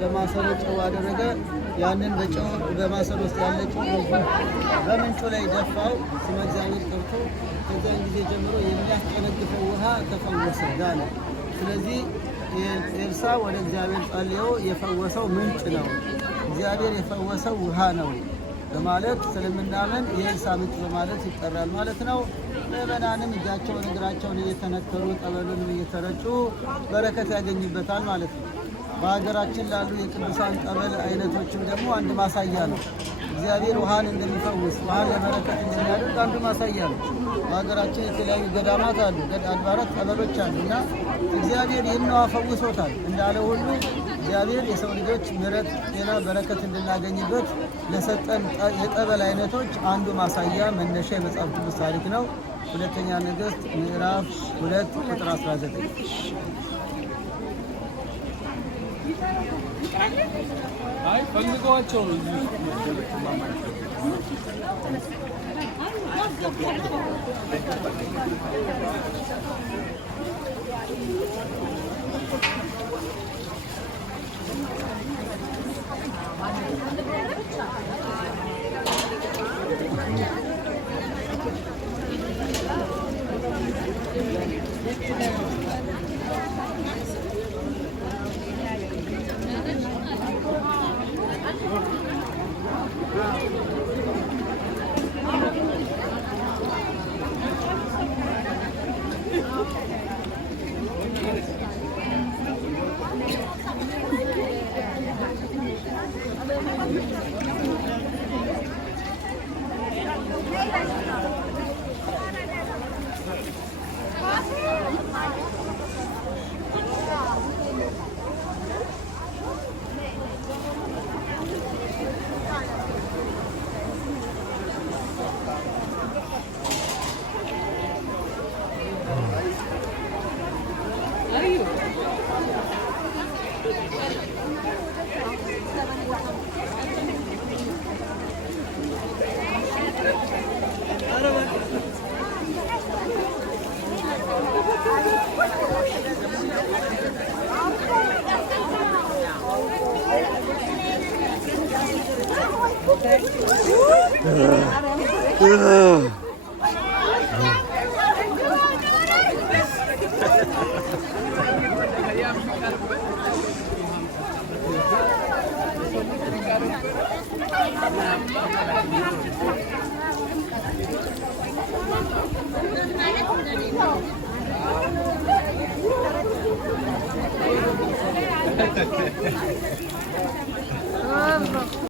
በማሰሮ ጨው አደረገ። ያንን በጨው በማሰሮ ውስጥ ያለ ጨው በምንጩ ላይ ደፋው። ስመ እግዚአብሔር ጠርቶ ከዚያን ጊዜ ጀምሮ የሚያስጨነግፈው ውሃ ተፈወሰ፣ ዳነ። ስለዚህ ኤልሳ ወደ እግዚአብሔር ጸልዮ የፈወሰው ምንጭ ነው፣ እግዚአብሔር የፈወሰው ውሃ ነው በማለት ስለምናምን የኤልሳ ምንጭ በማለት ይጠራል ማለት ነው። ምዕመናንም እጃቸውን እግራቸውን እየተነከሩ ጠበሉንም እየተረጩ በረከት ያገኙበታል ማለት ነው። በሀገራችን ላሉ የቅዱሳን ጠበል አይነቶችም ደግሞ አንድ ማሳያ ነው። እግዚአብሔር ውሃን እንደሚፈውስ ውሃን ለበረከት እንደሚያደርግ አንዱ ማሳያ ነው። በሀገራችን የተለያዩ ገዳማት አሉ፣ አድባራት፣ ጠበሎች አሉ እና እግዚአብሔር ይህን ውሃ ፈውሶታል እንዳለ ሁሉ እግዚአብሔር የሰው ልጆች ምሕረት፣ ጤና፣ በረከት እንድናገኝበት ለሰጠን የጠበል አይነቶች አንዱ ማሳያ መነሻ የመጽሐፍ ቅዱስ ታሪክ ነው። ሁለተኛ ነገሥት ምዕራፍ 2 ቁጥር 19 አይ ፈልገዋቸው ነው